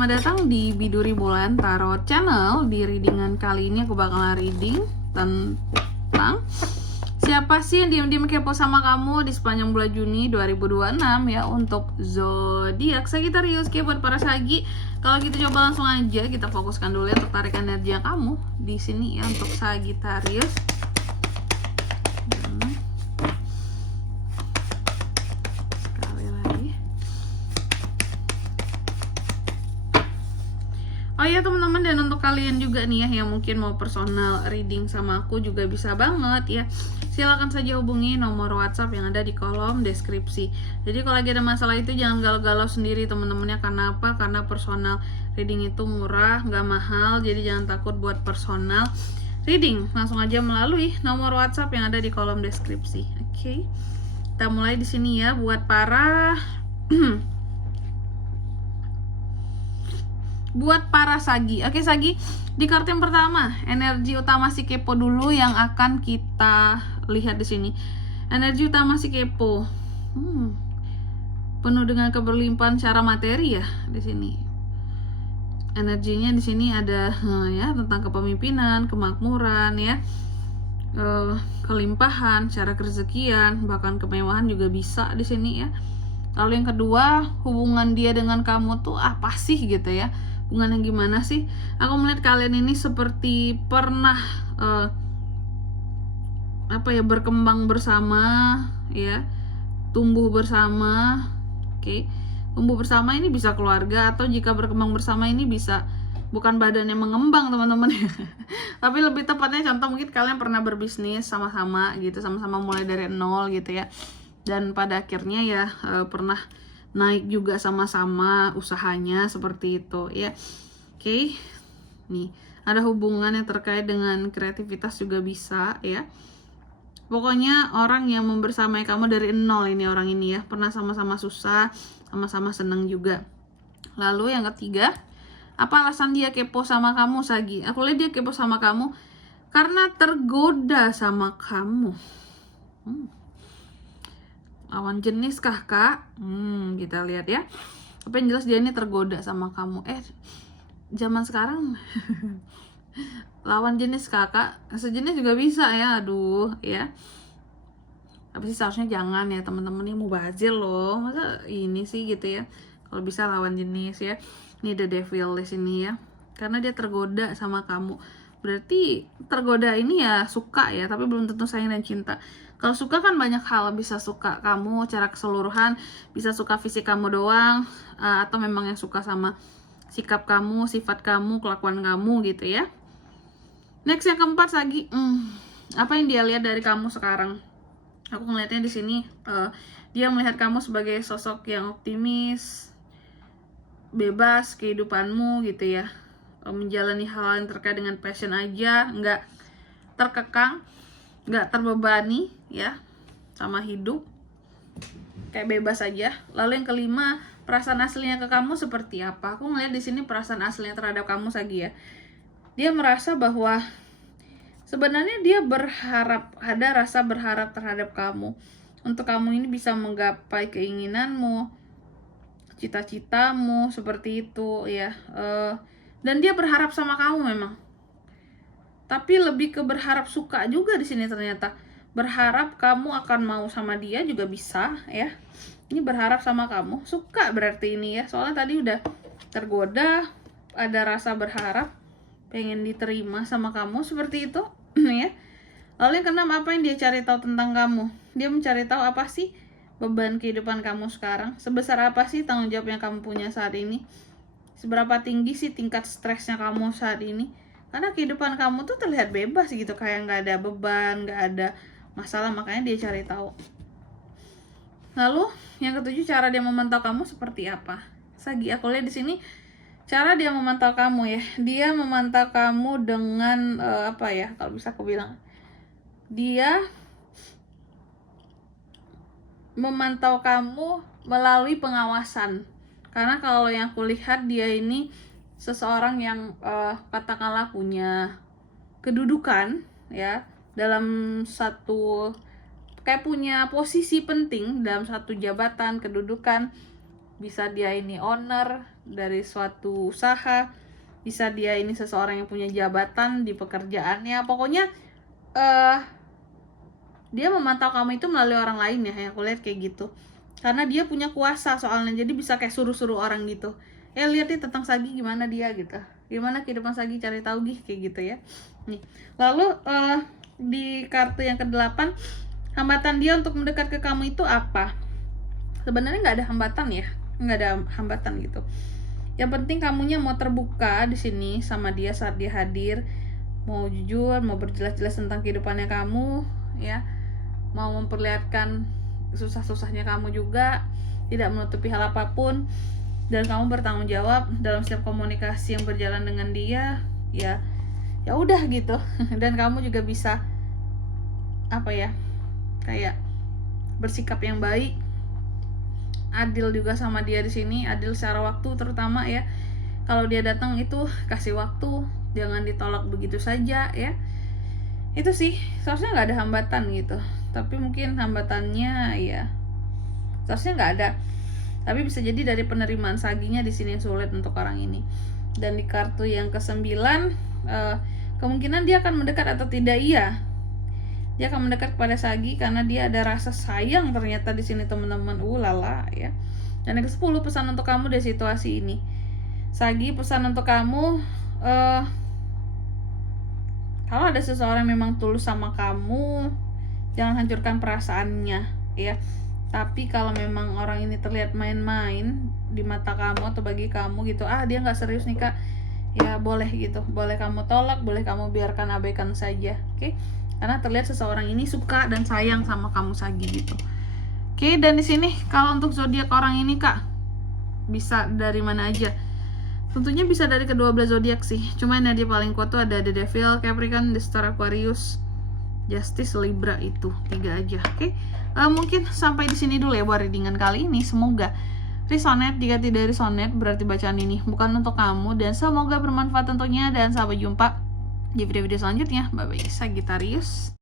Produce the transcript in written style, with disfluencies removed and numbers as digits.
selamat datang di Biduri Bulan Tarot Channel. Di readingan kali ini aku bakalan reading tentang siapa sih yang diam-diam kepo sama kamu di sepanjang bulan Juni 2026 ya, untuk zodiak Sagittarius. Oke, buat para Sagi, kalau gitu coba langsung aja kita fokuskan dulu ya untuk tarik energi yang kamu di sini ya untuk Sagittarius. Oh ya teman-teman, dan untuk kalian juga nih ya yang mungkin mau personal reading sama aku juga bisa banget ya. Silakan saja hubungi nomor WhatsApp yang ada di kolom deskripsi. Jadi kalau lagi ada masalah itu jangan galau-galau sendiri teman-temannya. Karena apa? Karena personal reading itu murah, nggak mahal. Jadi jangan takut buat personal reading. Langsung aja melalui nomor WhatsApp yang ada di kolom deskripsi. Oke. Kita mulai di sini ya buat para buat para Sagi. Oke Sagi, di kartu yang pertama, energi utama si kepo dulu yang akan kita lihat di sini. Energi utama si kepo. Penuh dengan keberlimpahan secara materi ya di sini. Energinya di sini ada ya tentang kepemimpinan, kemakmuran ya. Kelimpahan secara kerezekian, bahkan kemewahan juga bisa di sini ya. Lalu yang kedua, hubungan dia dengan kamu tuh apa sih gitu ya? Hubungan yang gimana sih? Aku melihat kalian ini seperti pernah berkembang bersama ya, tumbuh bersama. Oke. Tumbuh bersama ini bisa keluarga, atau jika berkembang bersama ini bisa bukan badannya mengembang teman-teman ya. Tapi lebih tepatnya contoh mungkin kalian pernah berbisnis sama-sama gitu, sama-sama mulai dari nol gitu ya. Dan pada akhirnya ya pernah naik juga sama-sama usahanya seperti itu ya. Oke. Nih, ada hubungan yang terkait dengan kreativitas juga bisa ya. Pokoknya orang yang membersamai kamu dari nol ini, orang ini ya, pernah sama-sama susah, sama-sama senang juga. Lalu yang ketiga, apa alasan dia kepo sama kamu Sagi? Aku lihat dia kepo sama kamu karena tergoda sama kamu. Lawan jenis kah kak? Kita lihat ya. Apa yang jelas dia ini tergoda sama kamu. Zaman sekarang lawan jenis kakak, sejenis juga bisa ya. Aduh ya. Tapi sih seharusnya jangan ya teman-teman, ini mubazir loh. Masa ini sih gitu ya. Kalau bisa lawan jenis ya. Ini the devil di sini ya. Karena dia tergoda sama kamu. Berarti tergoda ini ya suka ya, tapi belum tentu sayang dan cinta. Kalau suka kan banyak hal, bisa suka kamu secara keseluruhan, bisa suka fisik kamu doang, atau memang yang suka sama sikap kamu, sifat kamu, kelakuan kamu gitu ya. Next yang keempat Sagi, apa yang dia lihat dari kamu sekarang? Aku ngeliatnya di sini dia melihat kamu sebagai sosok yang optimis, bebas kehidupanmu gitu ya, menjalani hal yang terkait dengan passion aja, nggak terkekang, nggak terbebani ya sama hidup, kayak bebas aja. Lalu yang kelima, perasaan aslinya ke kamu seperti apa? Aku ngeliat di sini perasaan aslinya terhadap kamu Sagi ya. Dia merasa bahwa sebenarnya dia berharap, ada rasa berharap terhadap kamu, untuk kamu ini bisa menggapai keinginanmu, cita-citamu seperti itu ya. Dan dia berharap sama kamu memang. Tapi lebih ke berharap suka juga di sini ternyata. Berharap kamu akan mau sama dia juga bisa ya. Ini berharap sama kamu, suka berarti ini ya. Soalnya tadi udah tergoda, ada rasa berharap, pengen diterima sama kamu seperti itu ya. Lalu yang keenam, apa yang dia cari tahu tentang kamu? Dia mencari tahu apa sih beban kehidupan kamu sekarang? Sebesar apa sih tanggung jawab yang kamu punya saat ini? Seberapa tinggi sih tingkat stresnya kamu saat ini? Karena kehidupan kamu tuh terlihat bebas gitu, kayak nggak ada beban, nggak ada masalah, makanya dia cari tahu. Lalu yang ketujuh, cara dia memantau kamu seperti apa? Sagi, aku lihat di sini cara dia memantau kamu ya. Dia memantau kamu dengan kalau bisa aku bilang, dia memantau kamu melalui pengawasan. Karena kalau yang aku lihat dia ini seseorang yang katakanlah punya kedudukan ya, dalam satu, kayak punya posisi penting dalam satu jabatan, kedudukan, bisa dia ini owner dari suatu usaha, bisa dia ini seseorang yang punya jabatan di pekerjaannya. Pokoknya dia memantau kamu itu melalui orang lain ya, yang aku lihat kayak gitu. Karena dia punya kuasa soalnya, jadi bisa kayak suruh-suruh orang gitu. Lihat nih tentang Sagi gimana dia gitu. Gimana kehidupan Sagi, cari tahu kayak gitu ya. Nih. Lalu di kartu yang ke-8, hambatan dia untuk mendekat ke kamu itu apa? Sebenarnya nggak ada hambatan ya, nggak ada hambatan gitu. Yang penting kamunya mau terbuka di sini sama dia saat dia hadir, mau jujur, mau berjelas-jelas tentang kehidupannya kamu, ya, mau memperlihatkan susah-susahnya kamu juga, tidak menutupi hal apapun, dan kamu bertanggung jawab dalam setiap komunikasi yang berjalan dengan dia, ya udah gitu. Dan kamu juga bisa apa ya, kayak bersikap yang baik, adil juga sama dia di sini, adil secara waktu terutama ya. Kalau dia datang itu kasih waktu, jangan ditolak begitu saja ya. Itu sih seharusnya nggak ada hambatan gitu, tapi mungkin hambatannya ya seharusnya nggak ada, tapi bisa jadi dari penerimaan Saginya di sini yang sulit untuk orang ini. Dan di kartu yang ke-9, kemungkinan dia akan mendekat atau tidak, iya, dia akan mendekat kepada Sagi karena dia ada rasa sayang ternyata di sini teman-teman. Lala ya. Dan yang ke-10, pesan untuk kamu dari situasi ini. Sagi, pesan untuk kamu, kalau ada seseorang yang memang tulus sama kamu, jangan hancurkan perasaannya ya. Tapi kalau memang orang ini terlihat main-main di mata kamu atau bagi kamu gitu, dia nggak serius nih kak, ya boleh gitu, boleh kamu tolak, boleh kamu biarkan, abaikan saja, oke? Karena terlihat seseorang ini suka dan sayang sama kamu Sagi gitu. Oke, dan di sini kalau untuk zodiak orang ini kak, bisa dari mana aja? Tentunya bisa dari ke-12 zodiak sih. Cuma yang dia paling kuat tuh ada The Devil, Capricorn, The Star, Aquarius, Justice, Libra, itu 3 aja. Oke. Mungkin sampai di sini dulu ya buat readingan kali ini. Semoga resonate. Jika tidak resonate berarti bacaan ini bukan untuk kamu, dan semoga bermanfaat tentunya, dan sampai jumpa di video-video selanjutnya. Bye bye Sagittarius.